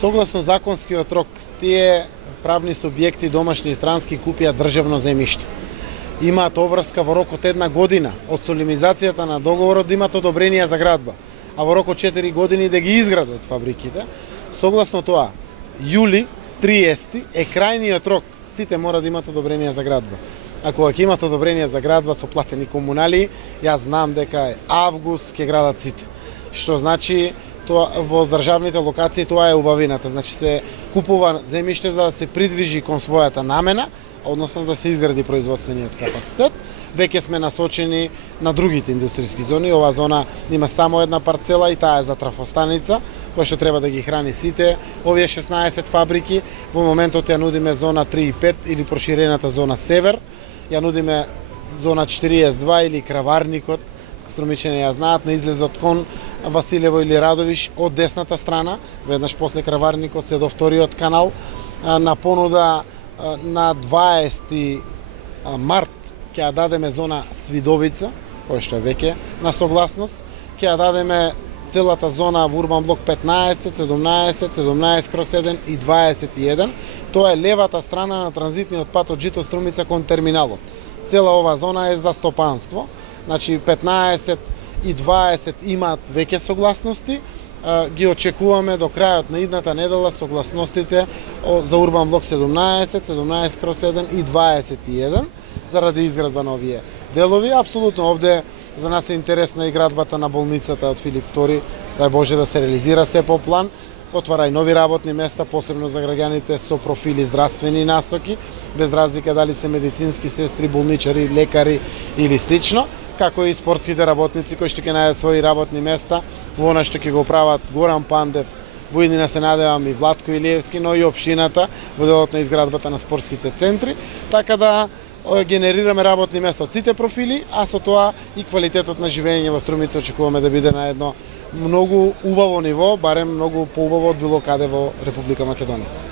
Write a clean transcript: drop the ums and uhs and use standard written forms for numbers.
Согласно законскиот рок, тие правни субјекти, домашни и странски, купија државно земјиште. Имаат обврска во рок од 1 година од солемизацијата на договорот да имаат одобрение за градба, а во рок од 4 години да ги изградат фабриките. Согласно тоа, јули 30 е крајниот рок, сите мора да имаат одобрение за градба. Ако ќе имат одобрение за градба со платени комунали, јас знам дека август ќе градат сите. Што значи тоа во државните локации тоа е убавината, значи се купува земјиште за да се придвижи кон својата намена, односно да се изгради производствениот капацитет. Веќе сме насочени на другите индустријски зони. Ова зона има само една парцела и таа е за трафостаница, која што треба да ги храни сите овие 16 фабрики. Во моментот ја нудиме зона 3 и 5 или проширената зона Север. Ја нудиме зона 42 или Краварникот, Струмичани ја знаат, на излезот кон Василево или Радовиш од десната страна, веднаш после Краварникот се до вториот канал. На понуда на 20 март ќе ја дадеме зона Свидовица, која што е веќе на согласност, ќе ја дадеме целата зона во Урбан блок 15, 17, 17/1 и 21. Тоа е левата страна на транзитниот пат од Жито Струмица кон терминалот. Цела ова зона е за стопанство. Значи 15 и 20 имаат веќе согласности. Ги очекуваме до крајот на идната недела согласностите за Урбан блок 17, 17/7 и 21 заради изградба на овие делови. Апсолутно овде за нас е интересна и градбата на болницата од Филип II, дај Боже да се реализира се по план. Отвара и нови работни места, посебно за граѓаните со профили здравствени насоки, без разлика дали се медицински сестри, болничари, лекари или слично, како и спортските работници кои што ќе најдат своји работни места во она што ќе го прават Горан Пандев, во иднина се надевам и Владко Илиевски, но и општината во делот на изградбата на спортските центри, така да генерираме работни места од сите профили, а со тоа и квалитетот на живење во Струмица очекуваме да биде на едно многу убаво ниво, барем многу поубаво од било каде во Република Македонија.